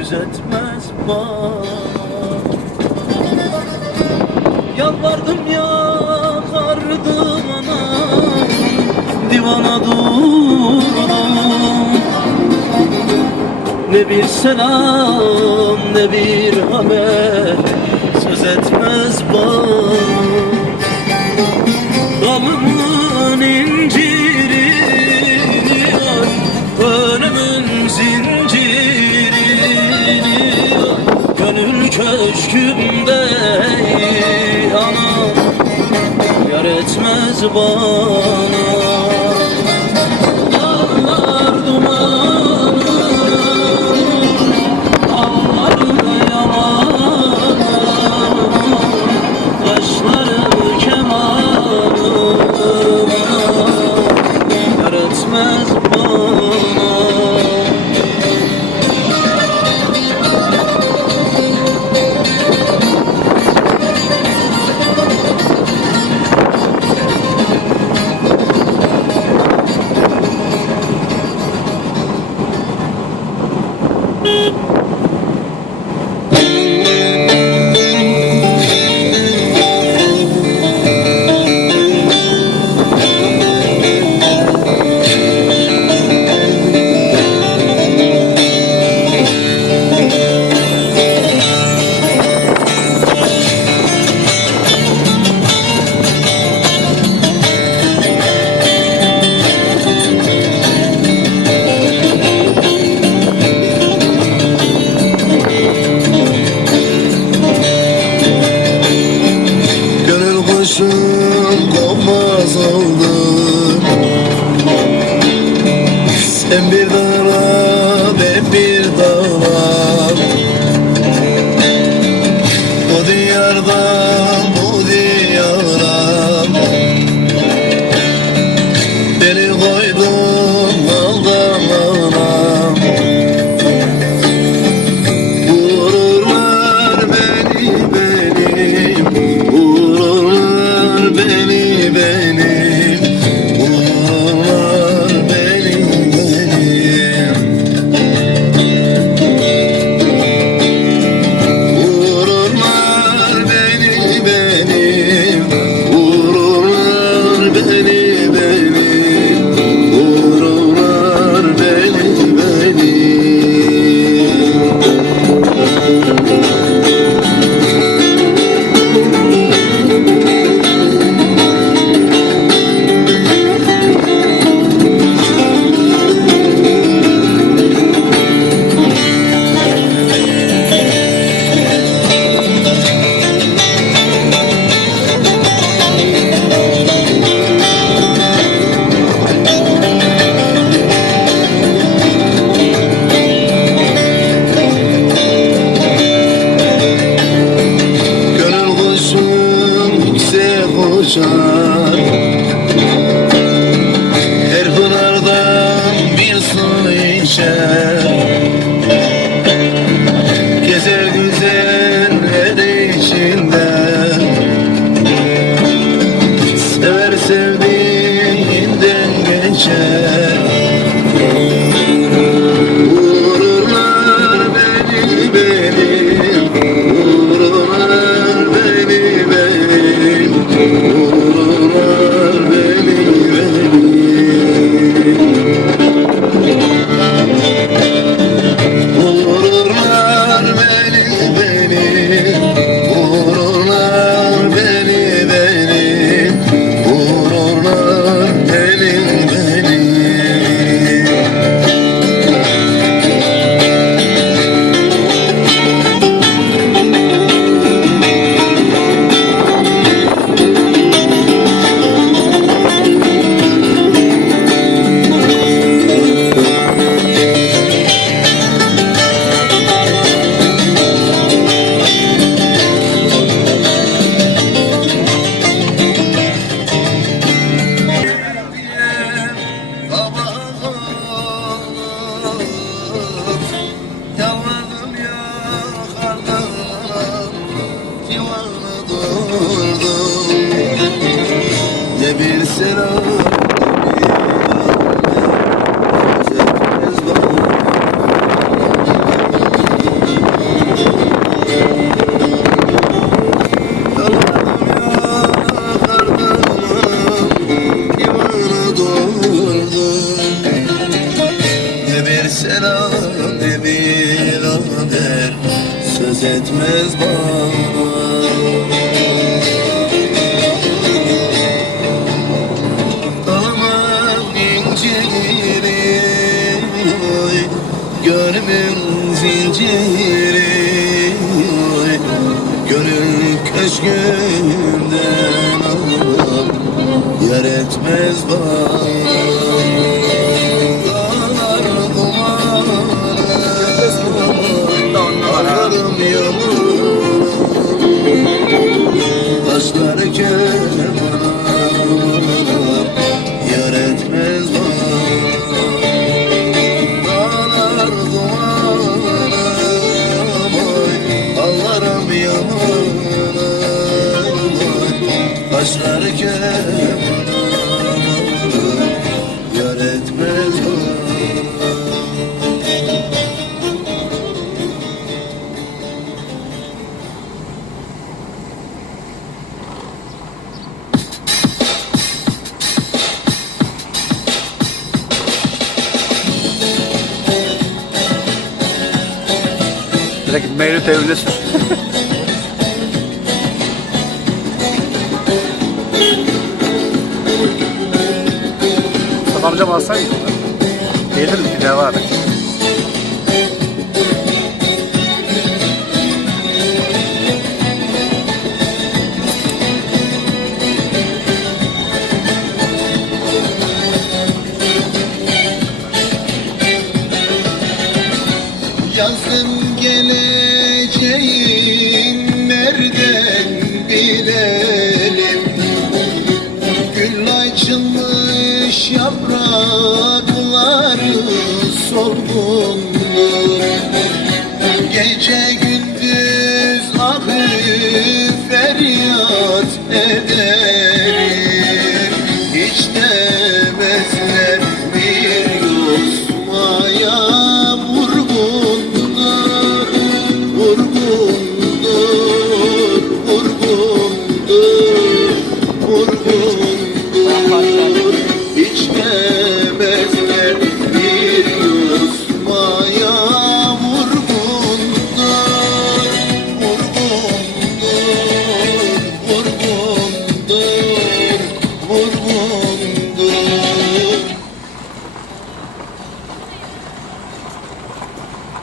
gözetmez bana. Yalvardım yakardım anam Divana durdum. Ne bir selam ne bir haber. Söz etmez bana köşkümde anam Yar etmez bana gider Söz etmez bana. Damat inciri oy, Gönlümün zinciri. Oy, Gönül köşkünden alıp Yer etmez bana gözleri gel Direkt Mevlüt evinde sür. Mustafa amcam alsaydı. Gelir bir de var. Yazın geleceğin nereden bilelim? Gül açılmış yaprakları solgundur Gece gündüz